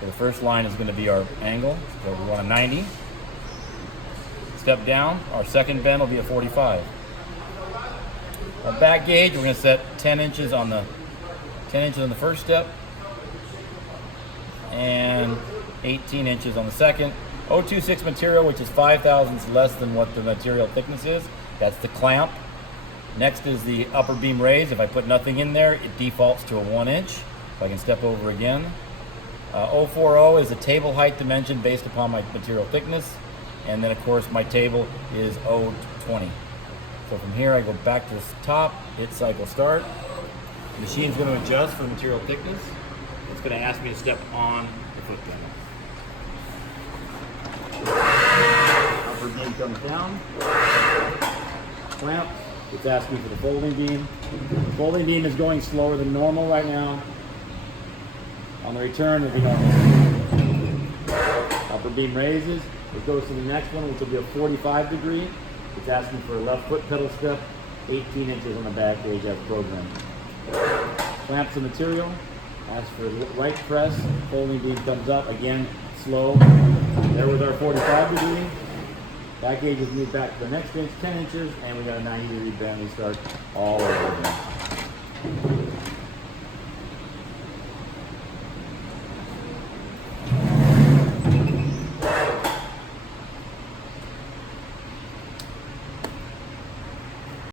So the first line is going to be our angle, so we want a 90. Step down, our second bend will be a 45. Our back gauge, we're going to set 10 inches on the first step and 18 inches on the second. 026 material, which is 5 thousandths less than what the material thickness is. That's the clamp. Next is the upper beam raise. If I put nothing in there, it defaults to a 1 inch. So I can step over again. 040 is the table height dimension based upon my material thickness. And then of course my table is 020. So from here I go back to the top, hit cycle start. The machine's going to adjust for the material thickness. It's going to ask me to step on the foot panel. Upper beam comes down. Clamp. It's asking for the folding beam. The folding beam is going slower than normal right now. On the return, it'll be normal. Upper beam raises. It goes to the next one, which will be a 45 degree. It's asking for a left foot pedal step, 18 inches on the back gauge as programmed. Clamps the material, asks for right press, folding beam comes up, again, slow. There was our 45 degree. Back gauge is moved back to the next inch, 10 inches, and we got a 90 degree bend. We start all over again.